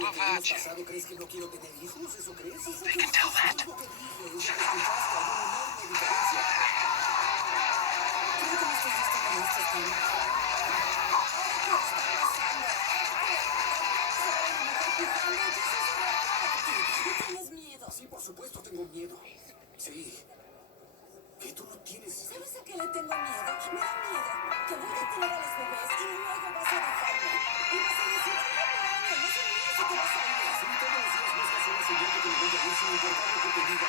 not a virgin. ¿Crees que no quiero tener hijos? ¿Eso crees? They can tell that. Lo que dije es que escuchaste alguna enorme diferencia. Creo que no estás lista para esto, Stan. ¿Qué está pasando? ¿Tienes miedo? Sí, por supuesto tengo miedo. Sí. ¿Qué tú no tienes? ¿Sabes a qué le tengo miedo? Me da miedo que voy a tener a los bebés y luego vas a dejarme. Y vas a decir, ¡ay, no! No sé ni si te vas a ir. Sí, todos los días buscas una señal de que me voy a ir sin importar lo que te diga.